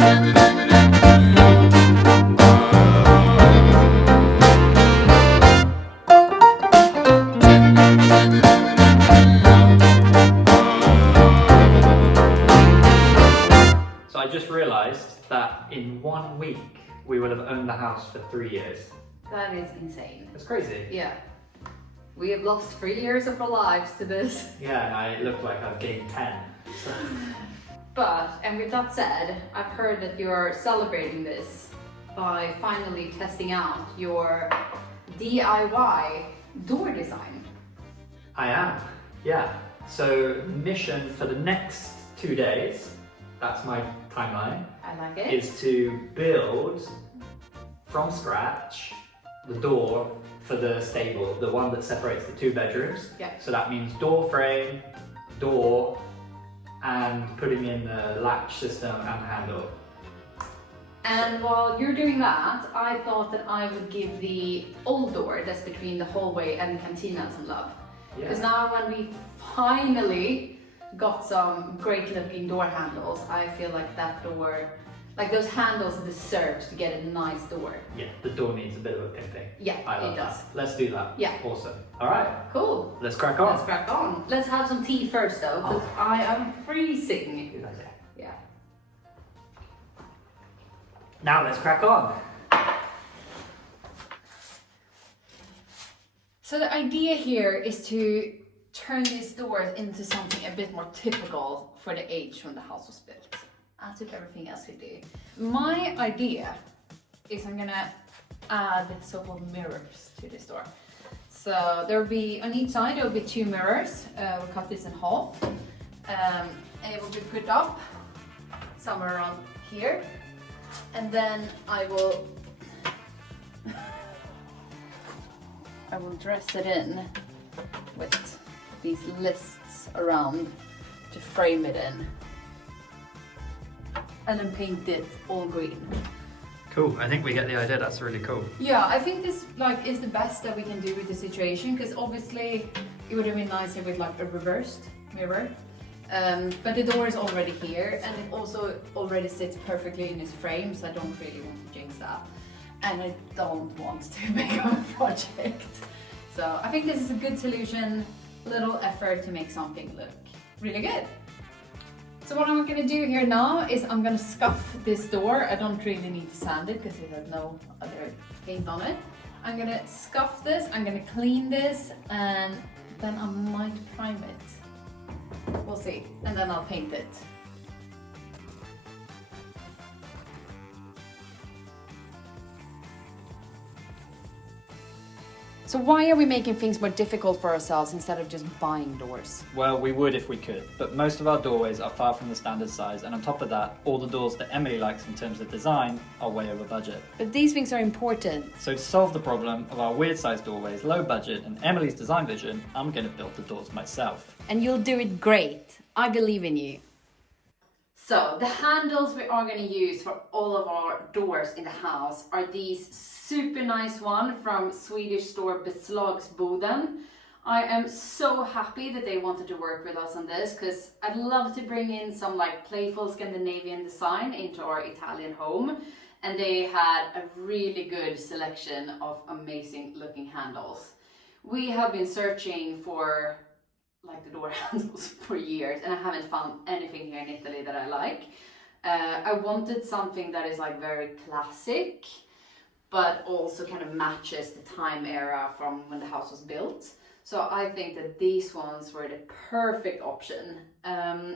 So I just realised that in 1 week we would have owned the house for 3 years. That is insane. That's crazy. Yeah. We have lost 3 years of our lives to this. Yeah, and I look like I've gained 10. So. But, and with that said, I've heard that you're celebrating this by finally testing out your DIY door design. I am, yeah. So mission for the next 2 days, that's my timeline, I like it. is to build from scratch the door for the stable, the one that separates the 2 bedrooms. Yeah. So that means door frame, door, and putting in the latch system and handle. And while you're doing that, I thought that I would give the old door that's between the hallway and the cantina some love. Because now when we finally got some great looking door handles, I feel like that door, like those handles deserve to get a nice door. Yeah, the door needs a bit of a pimping. Yeah, I love it does. that. Let's do that. Yeah. Awesome. All right. Cool. Let's crack on. Let's crack on. Let's have some tea first though, because I am freezing. Good idea. Yeah. Now let's crack on. So the idea here is to turn these doors into something a bit more typical for the age when the house was built, as with everything else we do. My idea is I'm gonna add so-called mirrors to this door. So there will be, on each side there will be 2 mirrors. We'll cut this in half. And it will be put up somewhere around here. And then I will dress it in with these lists around to frame it in, and then paint it all green. Cool. I think we get the idea. That's really cool. Yeah, I think this like is the best that we can do with the situation, because obviously it would have been nicer with like a reversed mirror. But the door is already here, and it also already sits perfectly in its frame, so I don't really want to jinx that. And I don't want to make a project. So I think this is a good solution, little effort to make something look really good. So what I'm gonna do here now is I'm gonna scuff this door. I don't really need to sand it because it has no other paint on it. I'm gonna scuff this, I'm gonna clean this, and then I might prime it. We'll see, and then I'll paint it. So why are we making things more difficult for ourselves instead of just buying doors? Well, we would if we could, but most of our doorways are far from the standard size, and on top of that, all the doors that Emily likes in terms of design are way over budget. But these things are important. So to solve the problem of our weird sized doorways, low budget, and Emily's design vision, I'm gonna build the doors myself. And you'll do it great. I believe in you. So the handles we are going to use for all of our doors in the house are these super nice one from Swedish store Beslagsboden. I am so happy that they wanted to work with us on this, because I'd love to bring in some like playful Scandinavian design into our Italian home, and they had a really good selection of amazing looking handles. We have been searching for like the door handles for years, and I haven't found anything here in Italy that I like. I wanted something that is like very classic, but also kind of matches the time era from when the house was built. So I think that these ones were the perfect option.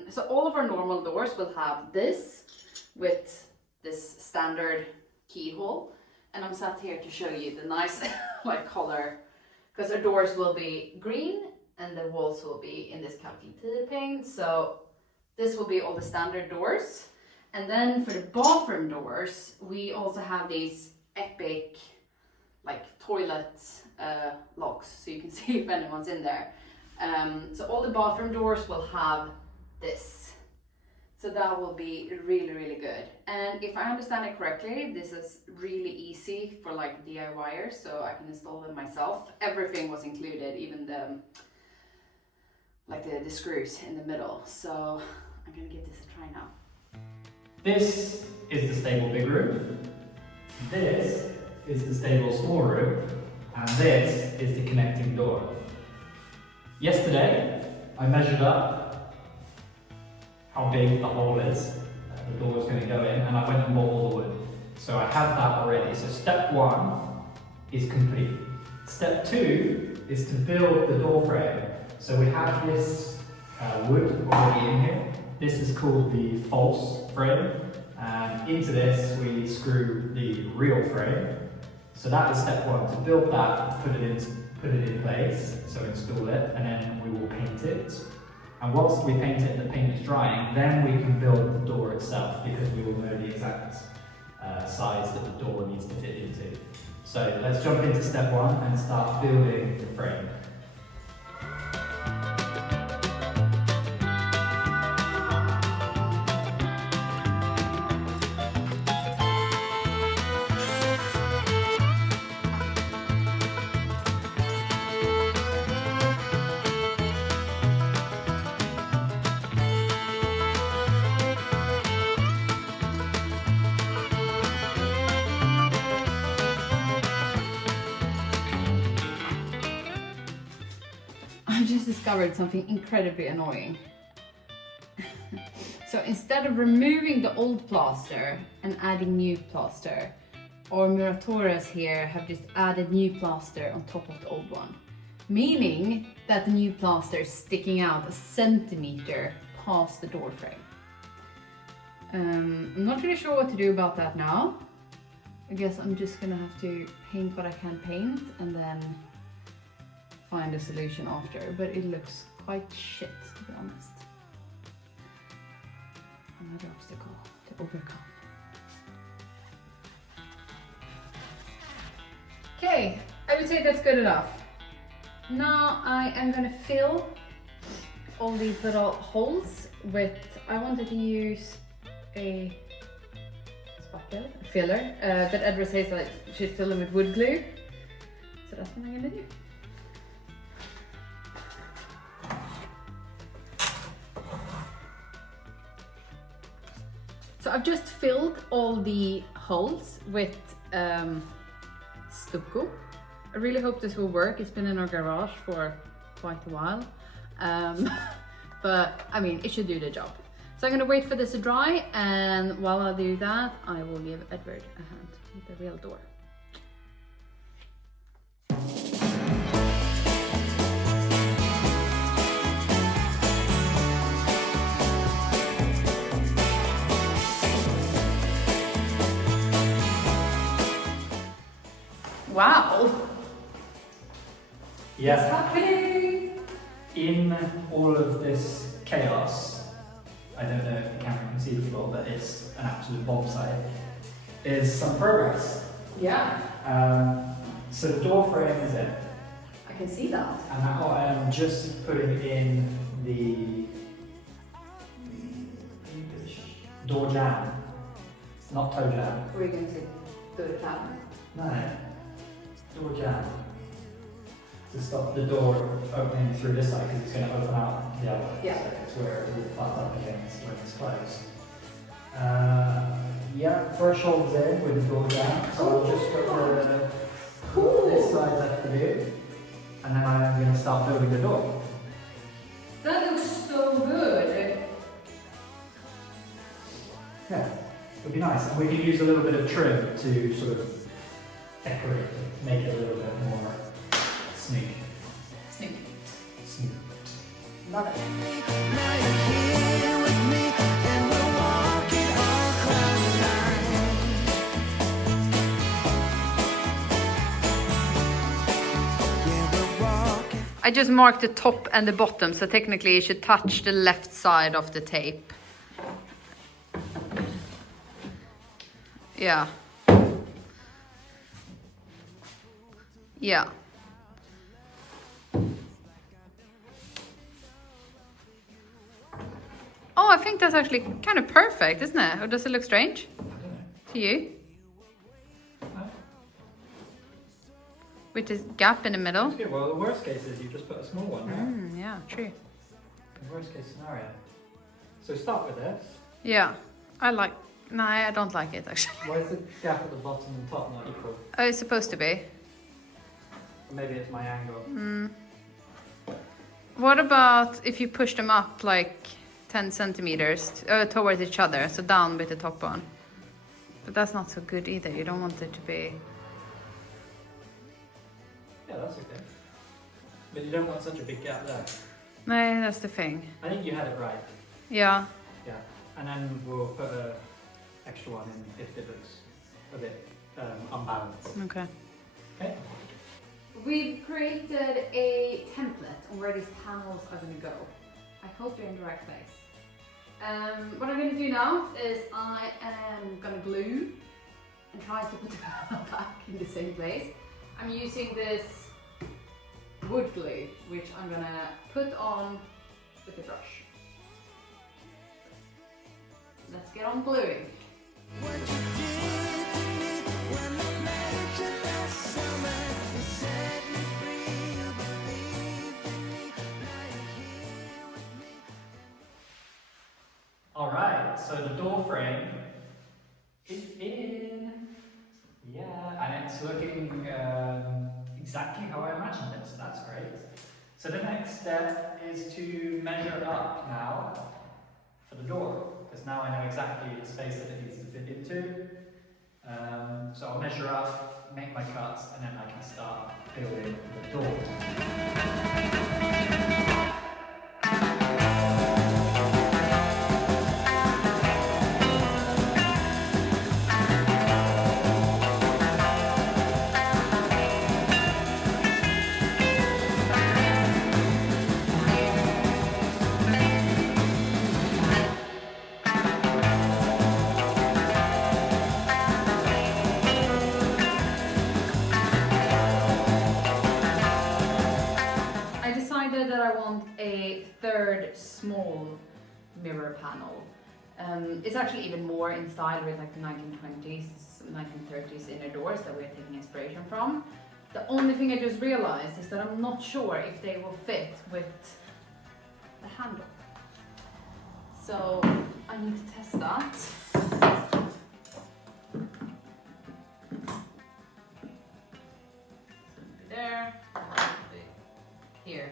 So all of our normal doors will have this with this standard keyhole, and I'm sat here to show you the nice like color, because our doors will be green and the walls will be in this calculated paint. So this will be all the standard doors. And then for the bathroom doors, we also have these epic like toilet locks, so you can see if anyone's in there. So all the bathroom doors will have this. So that will be really, really good. And if I understand it correctly, this is really easy for like DIYers, so I can install them myself. Everything was included, even the screws in the middle. So I'm gonna give this a try now. This is the stable big room. This is the stable small room. And this is the connecting door. Yesterday, I measured up how big the hole is that the door is going to go in, and I went and bought all the wood. So I have that already. So step 1 is complete. Step 2 is to build the door frame. So we have this wood already in here. This is called the false frame. And into this we screw the real frame. So that is step 1, to build that, put it in place, so install it, and then we will paint it. And once we paint it and the paint is drying, then we can build the door itself, because we will know the exact size that the door needs to fit into. So let's jump into step 1 and start building the frame. I've just discovered something incredibly annoying. So instead of removing the old plaster and adding new plaster, our Muratores here have just added new plaster on top of the old one. Meaning that the new plaster is sticking out a centimeter past the door frame. I'm not really sure what to do about that now. I guess I'm just gonna have to paint what I can paint and then find a solution after, but it looks quite shit, to be honest. Another obstacle to overcome. Okay, I would say that's good enough. Now I am gonna fill all these little holes with, I wanted to use a filler, but Edward says that I should fill them with wood glue. So that's what I'm gonna do. So I've just filled all the holes with stucco. I really hope this will work. It's been in our garage for quite a while. But I mean, it should do the job. So I'm gonna wait for this to dry, and while I do that, I will give Edward a hand with the real door. Wow! Yeah. It's happening! In all of this chaos, I don't know if the camera can see the floor, but it's an absolute bomb site, is some progress. Yeah, So the door frame is in, I can see that. and now I am just putting in the door jamb, not toe jamb. We're going to do the cabinet. No, door jamb. To stop the door opening through this side, because it's going to open out the other. Yeah. So it's where it will butt up against when it's closed. Yeah, threshold's in with the door jamb. So I'll just got this side left to do. And then I'm going to start building the door. That looks so good! Yeah, it'll be nice. And we can use a little bit of trim to sort of decorate it, make it a little bit more sneak. Sneak. Sneak. Love it. Now you're here with me, and we're walking across the line. Yeah, we're walking. I just marked the top and the bottom, so technically it should touch the left side of the tape. Yeah. Yeah. Oh, I think that's actually kind of perfect, isn't it? Or does it look strange to you? With this gap in the middle? That's good. Well, the worst case is you just put a small one there. Yeah, true. The worst case scenario. So start with this. Yeah, I like No, I don't like it actually. Why is the gap at the bottom and top not equal? Oh, it's supposed to be. Or maybe it's my angle. What about if you push them up like 10 centimeters towards each other, so down with the top one? But that's not so good either. You don't want it to be... Yeah, that's okay. But you don't want such a big gap there. No, that's the thing. I think you had it right. Yeah. Yeah. And then we'll put an extra one in if it looks a bit unbalanced. Okay. Okay. We've created a template on where these panels are going to go. I hope they're in the right place. What I'm going to do now is I am going to glue and try to put them back in the same place. I'm using this wood glue, which I'm going to put on with a brush. Let's get on gluing. What you did to me when I met you last summer, you set me free, you believed in me, now you're here with me. Alright, so the door frame is in. Yeah, and it's looking exactly how I imagined it, so that's great. So the next step is to measure up now for the door, because now I know exactly the space that it needs to fit into. So I'll measure up, make my cuts, and then I can start building the door. That I want a third small mirror panel. It's actually even more in style with like the 1920s, 1930s inner doors that we're taking inspiration from. The only thing I just realized is that I'm not sure if they will fit with the handle. So I need to test that. There, here.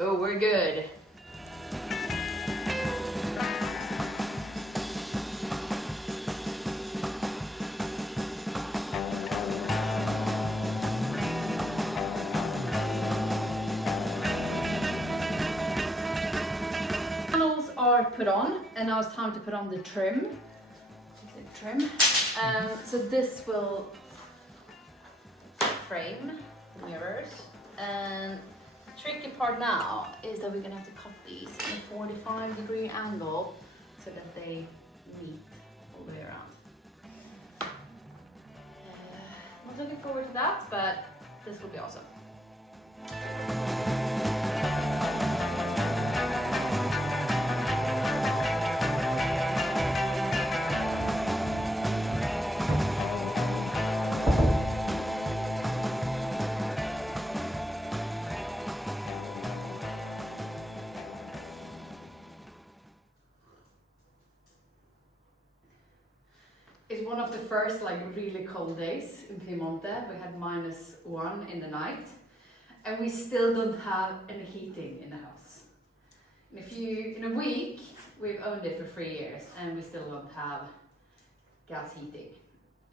Oh, we're good. Panels are put on, and now it's time to put on the trim. So this will frame the mirrors, and tricky part now is that we're gonna have to cut these in a 45-degree angle so that they meet all the way around. Not looking forward to that, but this will be awesome. It's one of the first like really cold days in Piemonte. We had -1 in the night, and we still don't have any heating in the house. In a week, we've owned it for 3 years, and we still don't have gas heating,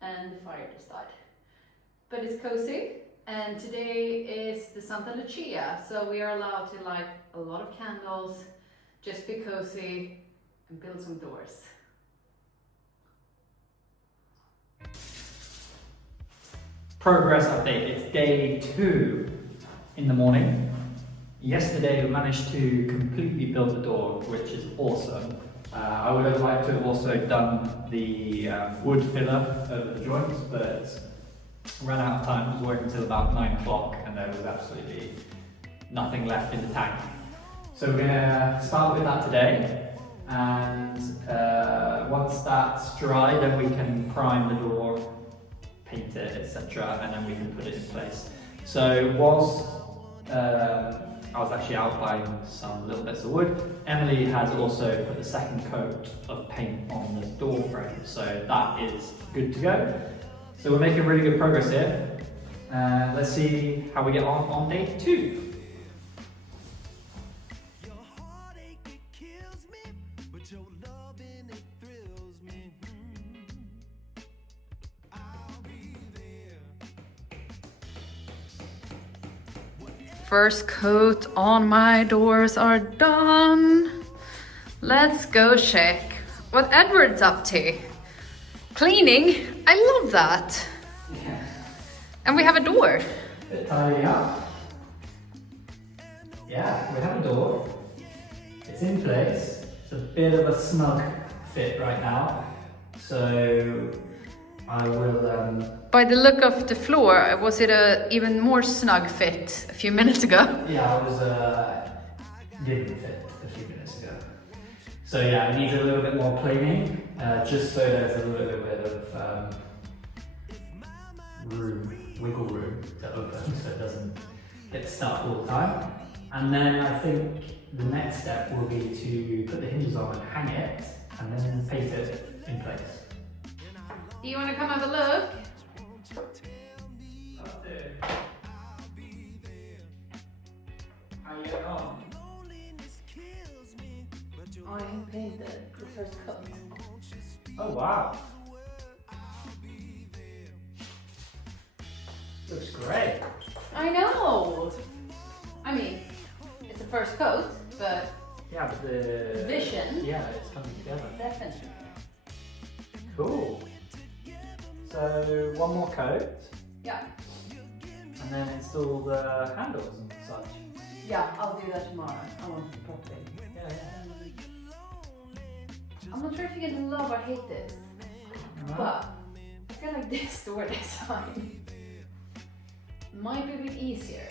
and the fire just died. But it's cozy, and today is the Santa Lucia, so we are allowed to light a lot of candles, just be cozy, and build some doors. Progress update, it's day 2 in the morning. Yesterday we managed to completely build the door, which is awesome. I would have liked to have also done the wood filler over the joints, but ran out of time. It was working until about 9 o'clock and there was absolutely nothing left in the tank. So we're gonna start with that today, and once that's dry then we can prime the door, paint it, etc., and then we can put it in place. So whilst I was actually out buying some little bits of wood, Emily has also put the second coat of paint on the door frame. So that is good to go. So we're making really good progress here. Let's see how we get on day 2. Your heartache, it kills me, but your loving, it thrills me. I'll be there. First coat on my doors are done. Let's go check what Edward's up to. Cleaning, I love that. Yeah. And we have a door. Bit tidying up. Yeah, we have a door. It's in place. It's a bit of a snug fit right now. So I will. By the look of the floor, was it a even more snug fit a few minutes ago? Yeah, I was didn't fit a few minutes ago. So yeah, it needs a little bit more cleaning, just so there's a little bit of wiggle room to open, so it doesn't get stuck all the time. And then I think the next step will be to put the hinges on and hang it, and then paint it in place. Do you want to come have a look? How you getting on? I painted the first coat. Oh wow! Looks great. I know! I mean, it's the first coat, but Yeah, but the vision, Yeah, it's coming together. definitely. Cool. So one more coat, Yeah, and then install the handles and such. yeah, I'll do that tomorrow. I want it properly. Yeah, I'm not sure if you're gonna love or hate this, yeah. but I feel like this door design might be a bit easier.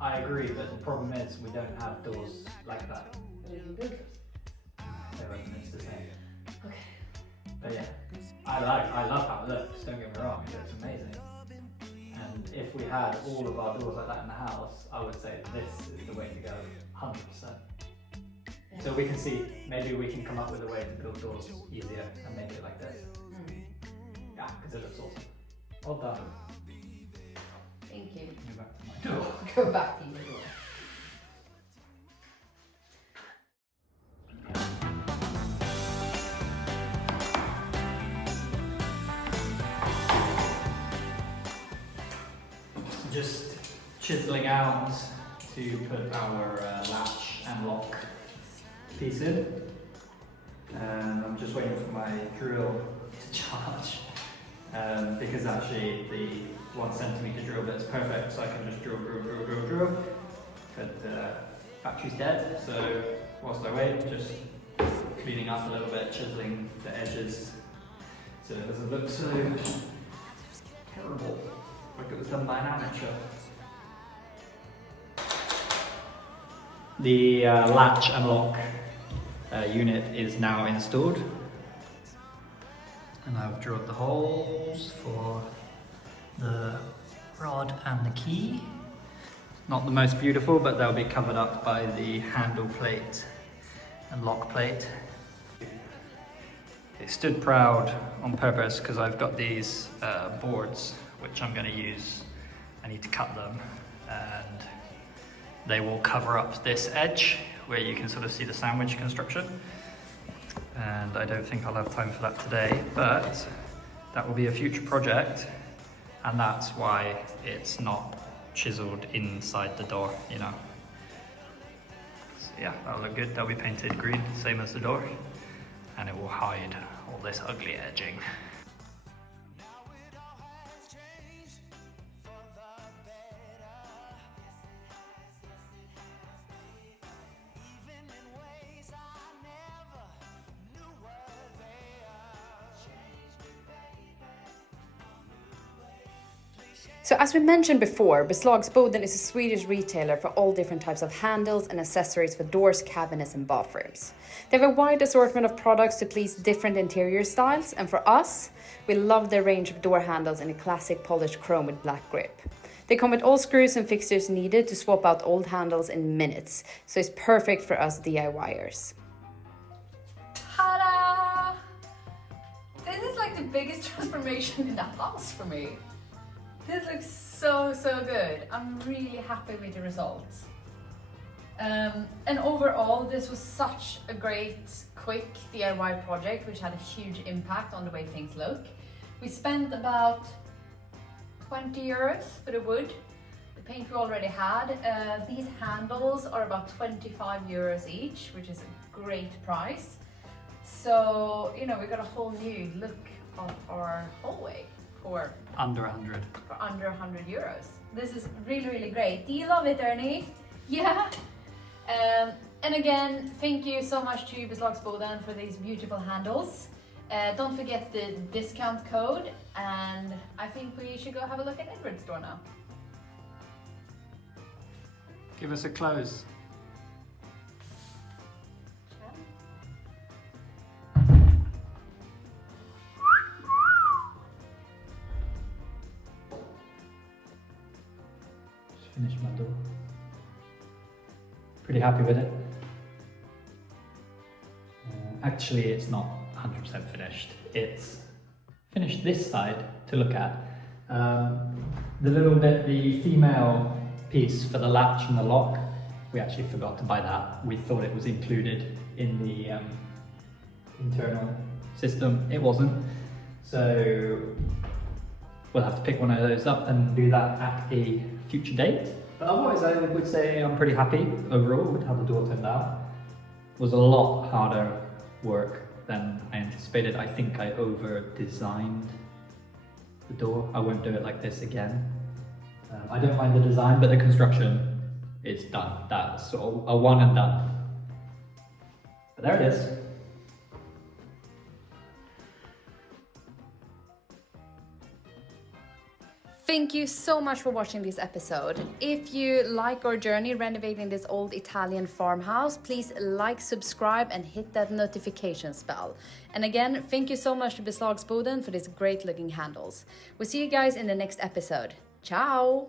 I agree, but the problem is we don't have doors like that. But you can build it. They reckon it's the same. Okay. But yeah, I love how it looks. Don't get me wrong, it looks amazing. And if we had all of our doors like that in the house, I would say this is the way to go, 100%. So we can see, maybe we can come up with a way to build doors easier and make it like this. Yeah, because it looks awesome. Well done. Thank you. Go back to my door. Go back to your door. Just chiseling out to put our latch and lock piece in. And I'm just waiting for my drill to charge because actually the 1 centimeter drill bit's perfect, so I can just drill. But battery's dead, so whilst I wait, just cleaning up a little bit, chiseling the edges so it doesn't look so terrible, like it was done by an amateur. The latch and lock unit is now installed, and I've drilled the holes for the rod and the key. Not the most beautiful, but they'll be covered up by the handle plate and lock plate. It stood proud on purpose because I've got these boards which I'm going to use. I need to cut them, and they will cover up this edge where you can sort of see the sandwich construction. And I don't think I'll have time for that today, but that will be a future project, and that's why it's not chiseled inside the door, you know. So yeah, that'll look good. That'll be painted green, same as the door, and it will hide all this ugly edging. So as we mentioned before, Beslagsboden is a Swedish retailer for all different types of handles and accessories for doors, cabinets and bathrooms. They have a wide assortment of products to please different interior styles, and for us, we love their range of door handles in a classic polished chrome with black grip. They come with all screws and fixtures needed to swap out old handles in minutes, so it's perfect for us DIYers. Ta-da! like the biggest transformation in the house for me. This looks so good. I'm really happy with the results. And overall, this was such a great, quick DIY project, which had a huge impact on the way things look. We spent about 20 euros for the wood. The paint we already had. These handles are about 25 euros each, which is a great price. So, you know, we got a whole new look of our hallway for Under 100. under 100 euros. This is really great. Do you love it, Ernie? Yeah. And again, thank you so much to Beslagsboden for these beautiful handles. Don't forget the discount code, and I think we should go have a look at Edward's store now. Give us a close. Just finished my door. Pretty happy with it. Actually, it's not 100% finished. It's finished this side to look at. The female piece for the latch and the lock, we actually forgot to buy that. We thought it was included in the internal system. It wasn't. So we'll have to pick one of those up and do that at a future date. But otherwise, I would say I'm pretty happy overall with how the door turned out. It was a lot harder work than I anticipated. I think I over-designed the door. I won't do it like this again. I don't mind the design, but the construction is done. That's sort of a one and done. But there it is. Thank you so much for watching this episode. If you like our journey renovating this old Italian farmhouse, please like, subscribe, and hit that notification bell. And again, thank you so much to Beslagsboden for these great looking handles. We'll see you guys in the next episode. Ciao!